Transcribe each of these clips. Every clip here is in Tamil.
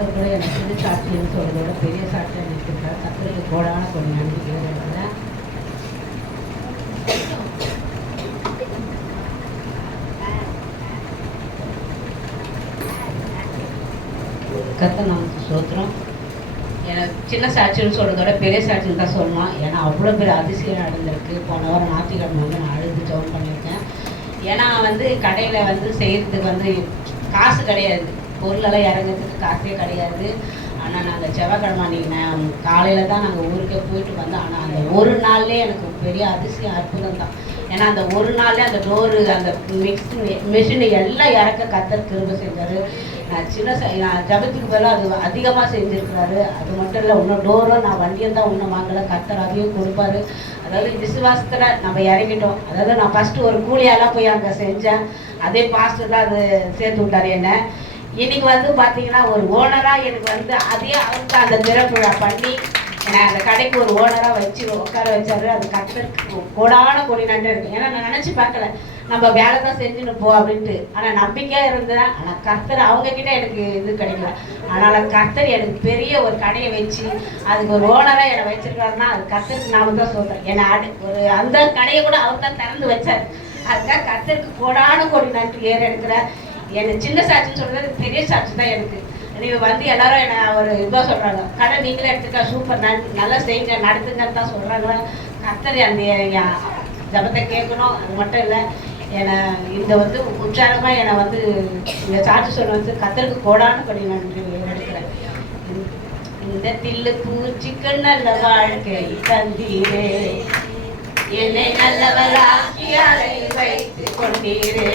கத்தர் எனக்கு சிறு சாட்சின்னு சொல்றதோட பெரிய சாட்சியாக நிற்கின்றார் கத்தருக்கு கோடான கொஞ்சம் நன்றி கத்த நமக்கு சோத்திரம் எனக்கு சின்ன சாட்சின்னு சொல்கிறதோட பெரிய சாட்சின்னு தான் சொல்லணும் ஏன்னா அவ்வளோ பெரிய அதிசயம் நடந்திருக்கு. போன வாரம் ஞாயிற்றுக்கிழமை வந்து நான் அழுது ஜெபம் பண்ணியிருக்கேன். ஏன்னா வந்து கடையில் வந்து செய்கிறதுக்கு வந்து காசு கிடையாது. பொருளெல்லாம் இறங்குறதுக்கு காசே கிடையாது. ஆனால் நாங்கள் செவ்வாய்க்கிழமை அன்றைக்கி நான் காலையில் தான் நாங்கள் ஊருக்கே போயிட்டு வந்தோம். ஆனால் அந்த ஒரு நாள்லேயே எனக்கு பெரிய அதிசயம் அற்புதம் தான். ஏன்னா அந்த ஒரு நாள்லேயே அந்த டோரு அந்த மிக்ஸ் மிஷின் எல்லாம் இறக்க கத்தர் திரும்ப செஞ்சார். நான் சின்ன நான் ஜபத்துக்கு பதிலாக அது அதிகமாக செஞ்சுருக்கிறாரு. அது மட்டும் இல்லை இன்னும் டோரும் நான் வண்டியை தான் இன்னும் வாங்கலை. கத்தர் அதையும் கொடுப்பாரு. அதாவது விசுவாசத்தில் நம்ம இறங்கிட்டோம். அதாவது நான் ஃபஸ்ட்டு ஒரு கூலியாலாம் போய் அங்கே செஞ்சேன். அதே பாஸ்டர் தான் அது சேர்த்து விட்டார் என்ன. இன்னைக்கு வந்து பார்த்தீங்கன்னா ஒரு ஓனராக எனக்கு வந்து அதே அவருக்கு அந்த திறப்புழா பண்ணி என்னை அந்த கடைக்கு ஒரு ஓனராக வச்சு உட்கார வச்சாரு. அது கத்தருக்கு கோடான கோடி நன்றி இருக்கு. ஏன்னா நான் நினச்சி பார்க்கல. நம்ம வேலை தான் செஞ்சுன்னு போ அப்படின்ட்டு. ஆனால் நம்பிக்கையாக இருந்தேன். ஆனால் கர்த்தர் அவங்க கிட்ட எனக்கு இது கிடைக்கல. ஆனால் கர்த்தர் எனக்கு பெரிய ஒரு கடையை வச்சு அதுக்கு ஒரு ஓனராக என்னை வச்சிருக்காருன்னா அது கர்த்தருக்கு நாம தான் சொல்கிறேன் என்னை அடு ஒரு அந்த கடையை கூட அவர் தான் திறந்து வச்சார். அதுக்காக கர்த்தருக்கு கோடான கோடி நன்றி ஏற எடுக்கிறேன் எனக்கு சின்ன சாட்சின்னு சொல்றது பெரிய சாட்சி தான் எனக்கு. நீங்க வந்து எல்லாரும் என்ன ஒரு இதுவாக சொல்றாங்க. கடை நீங்களே எடுத்துக்க சூப்பர் நல்லா செய்யுங்க நடத்துங்கன்னு தான் சொல்றாங்க கத்தர் அந்த ஜபத்தை கேட்கணும் அது மட்டும் இல்லை என்னை இந்த வந்து உற்சாகமாக என்னை வந்து இந்த சாட்சி சொல்ல வந்து கத்தருக்கு கோடானு படி நன்றி எடுக்கிறேன் இந்த தில்லு பூச்சிக்கு நல்ல வாழ்க்கை தந்தீரே. என்னை நல்லவளாக்கி வைத்து கொண்டீரே.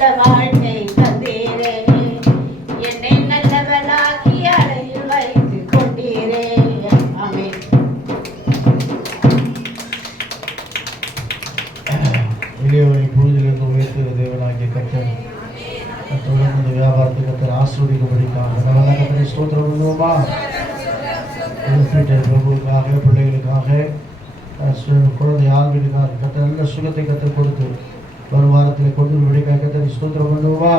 நல்ல வாழ்க்கை தந்தீரே. என்னை நல்லவனாகி அறையில் வைத்து கொண்டீரே. ஆமென். எளியவனை பொழுதிலிருந்து உயர்த்துகிற தேவனாகிய கர்த்தர் தொடர்ந்து இந்த வியாபாரத்தை கத்தர் ஆஸ்வதிக்கும்படிக்காக கத்தனை ஸ்தோத்திரம் பண்ணுவோமா? பீட்டர் பிரபுவுக்காக பிள்ளைகளுக்காக குழந்தை ஆள்வீடுக்காக நல்ல சுகத்தை கற்றுக் கொடுத்து ஒரு வாரத்தில் கொண்டு விடைக்காக கத்தனை ஸ்தோத்திரம் பண்ணுவோமா?